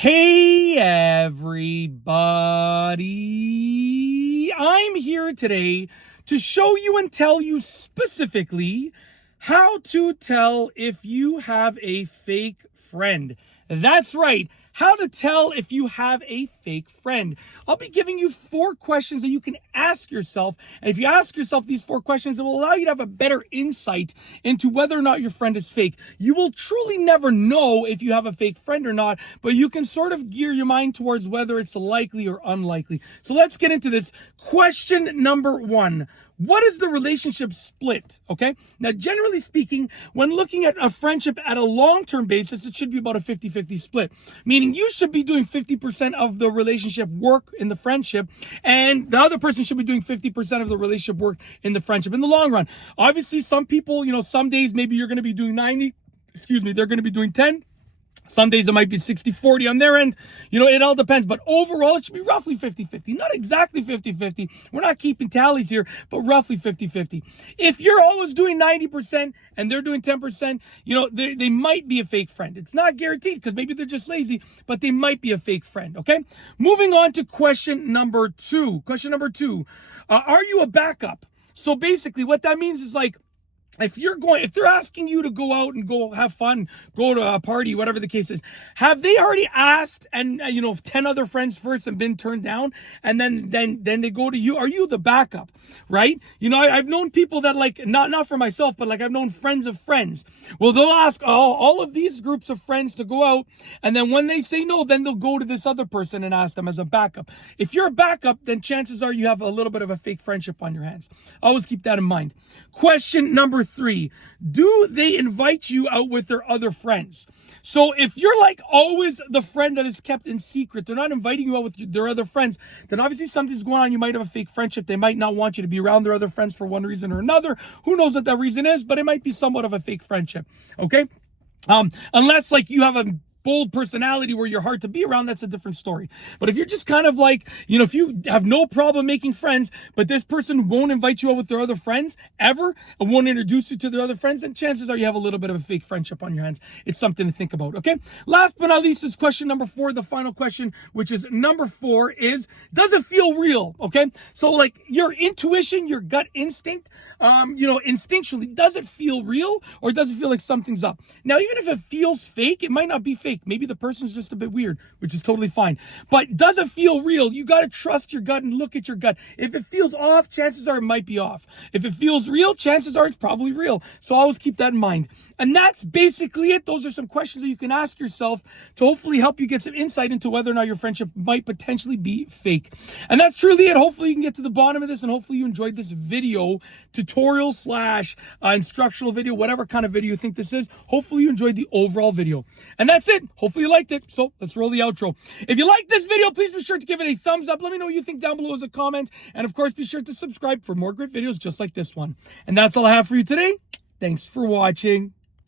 Hey everybody, I'm here today to show you and tell you specifically how to tell if you have a fake friend. That's right, how to tell if you have a fake friend. I'll be giving you 4 questions that you can ask yourself, and if you ask yourself these 4 questions, it will allow you to have a better insight into whether or not your friend is fake. You will truly never know if you have a fake friend or not, but you can sort of gear your mind towards whether it's likely or unlikely. So let's get into this. Question number 1. What is the relationship split? Okay. Now, generally speaking, when looking at a friendship at a long-term basis, it should be about a 50-50 split, meaning you should be doing 50% of the relationship work in the friendship, and the other person should be doing 50% of the relationship work in the friendship in the long run. Obviously, some people, some days maybe you're going to be doing 90, they're going to be doing 10. Some days it might be 60-40 on their end. It all depends. But overall, it should be roughly 50-50. Not exactly 50-50. We're not keeping tallies here, but roughly 50-50. If you're always doing 90% and they're doing 10%, they might be a fake friend. It's not guaranteed because maybe they're just lazy, but they might be a fake friend, okay? Moving on to question number 2. Question number 2. Are you a backup? So basically what that means is if they're asking you to go out and go have fun, go to a party, whatever the case is, have they already asked and 10 other friends first and been turned down, and then they go to you? Are you the backup, right? I've known people that not for myself, but I've known friends of friends. Well, they'll ask all of these groups of friends to go out, and then when they say no, then they'll go to this other person and ask them as a backup. If you're a backup, then chances are you have a little bit of a fake friendship on your hands. Always keep that in mind. Question number 3, do they invite you out with their other friends? So if you're always the friend that is kept in secret, they're not inviting you out with their other friends, then obviously something's going on. You might have a fake friendship. They might not want you to be around their other friends for one reason or another. Who knows what that reason is, but it might be somewhat of a fake friendship. Okay. Unless you have a bold personality where you're hard to be around, that's a different story. But if you're just kind of if you have no problem making friends, but this person won't invite you out with their other friends ever and won't introduce you to their other friends, then chances are you have a little bit of a fake friendship on your hands. It's something to think about, okay? Last but not least is question number 4, the final question, which is number 4 is, does it feel real? Okay? So your intuition, your gut instinct, instinctually, does it feel real or does it feel like something's up? Now, even if it feels fake, it might not be fake. Maybe the person's just a bit weird, which is totally fine. But does it feel real? You got to trust your gut and look at your gut. If it feels off, chances are it might be off. If it feels real, chances are it's probably real. So always keep that in mind. And that's basically it. Those are some questions that you can ask yourself to hopefully help you get some insight into whether or not your friendship might potentially be fake. And that's truly it. Hopefully you can get to the bottom of this, and hopefully you enjoyed this video, tutorial / instructional video, whatever kind of video you think this is. Hopefully you enjoyed the overall video. And that's it. Hopefully you liked it. So let's roll the outro. If you like this video, please be sure to give it a thumbs up. Let me know what you think down below as a comment. And of course, be sure to subscribe for more great videos just like this one. And that's all I have for you today. Thanks for watching.